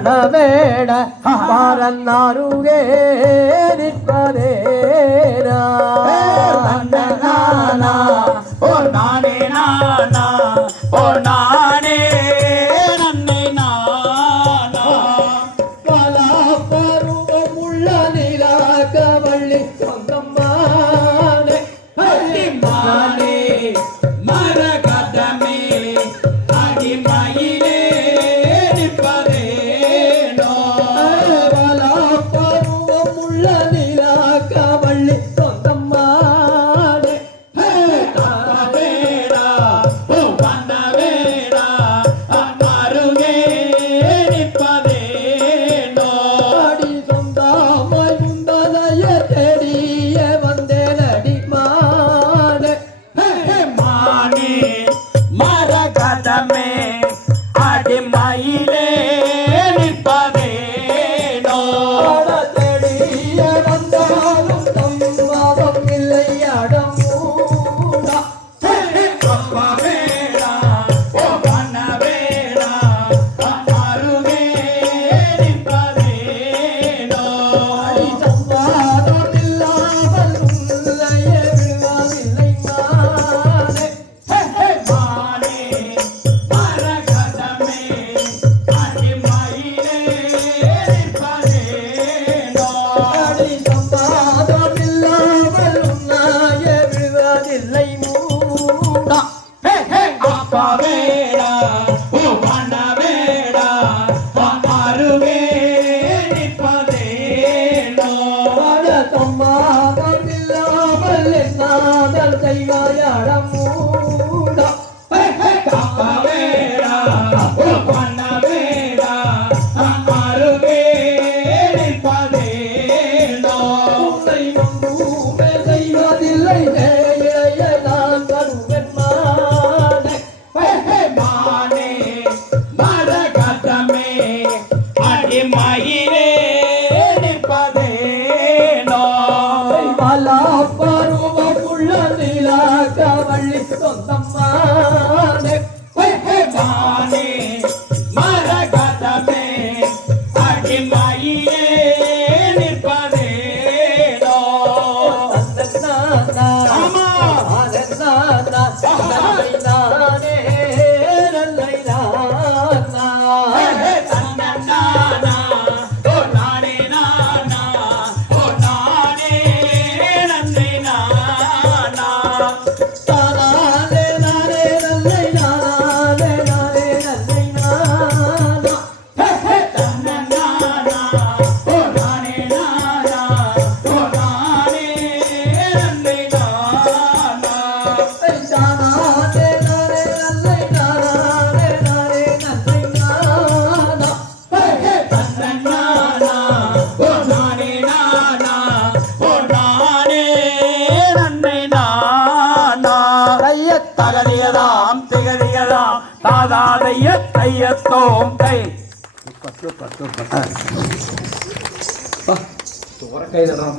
பணவேட பரன்னாருகே நிற்பதேரா நானா ஓ நானே நானா ஓ நானே நன்னை நானா பலா பருவமுள்ள நிலாக்கவள்ளி சொந்தம்மானே அடிமானே மரகதமே அடிமயிலே நிற்பதேனோ பலா பருவமுள்ள நிலாக்கவள்ளி சொந்தம்மானே தப்பவேடா ஓ வந்தவேடா அமருகே நிற்பதேனோ அடி சொந்தாமல் முந்ததைய தேடிய வந்தேனடி மானே மானே மரகதமே அடிமயிலே நிற்பதேனோ தேடிய வந்தாலும் சம்மாதம் இல்லை அடமூடா தப்பவேடா ஓ வந்தவேடா அமருகே நிற்பதேனோ அடி சம்மாதம் இல்லாமல் உள்ளைய விழுவதில்லை மானே மானே மரகதமே அடிமயிலே நிற்பதேனோ அடி சம்மாதம் இல்லாமல் உன்னாய விழுவதில்லை மூடா அப்பவேடா ஓ வந்தவேடா அமருகே நிற்பதேனோ அட சம்மாதம் இல்லாமல் என்னாதல் செய்வாயாடம் மூடா தப்பவேடா ஓ வந்தவேடா அமருகே நிற்பதேனோ உன்னை ஒன்றுமே செய்வதில்லை நேய நான் கருவன் மானே மானே மரகதமே அடிமயிலே நிற்பதேனோ பலா பருவமுள்ள நிலாக்கவள்ளி சொந்தம்மானே மானே மரகதமே அடிமயிலே நிற்பதேனோ ஆமா. தன்னன்னானா ஓ நானே நானா ஓ நானே நன்னை நானா தன்னன்னானா ஓ நானே நானா ஓ நானே நன்னை நானா தன்னன்னானா ஓ நானே நானா ஓ நானே நன்னை நானா தகதியதாம் திகதியதாம் தாதாதைய தையத்தோம் கை கைதெல்லாம்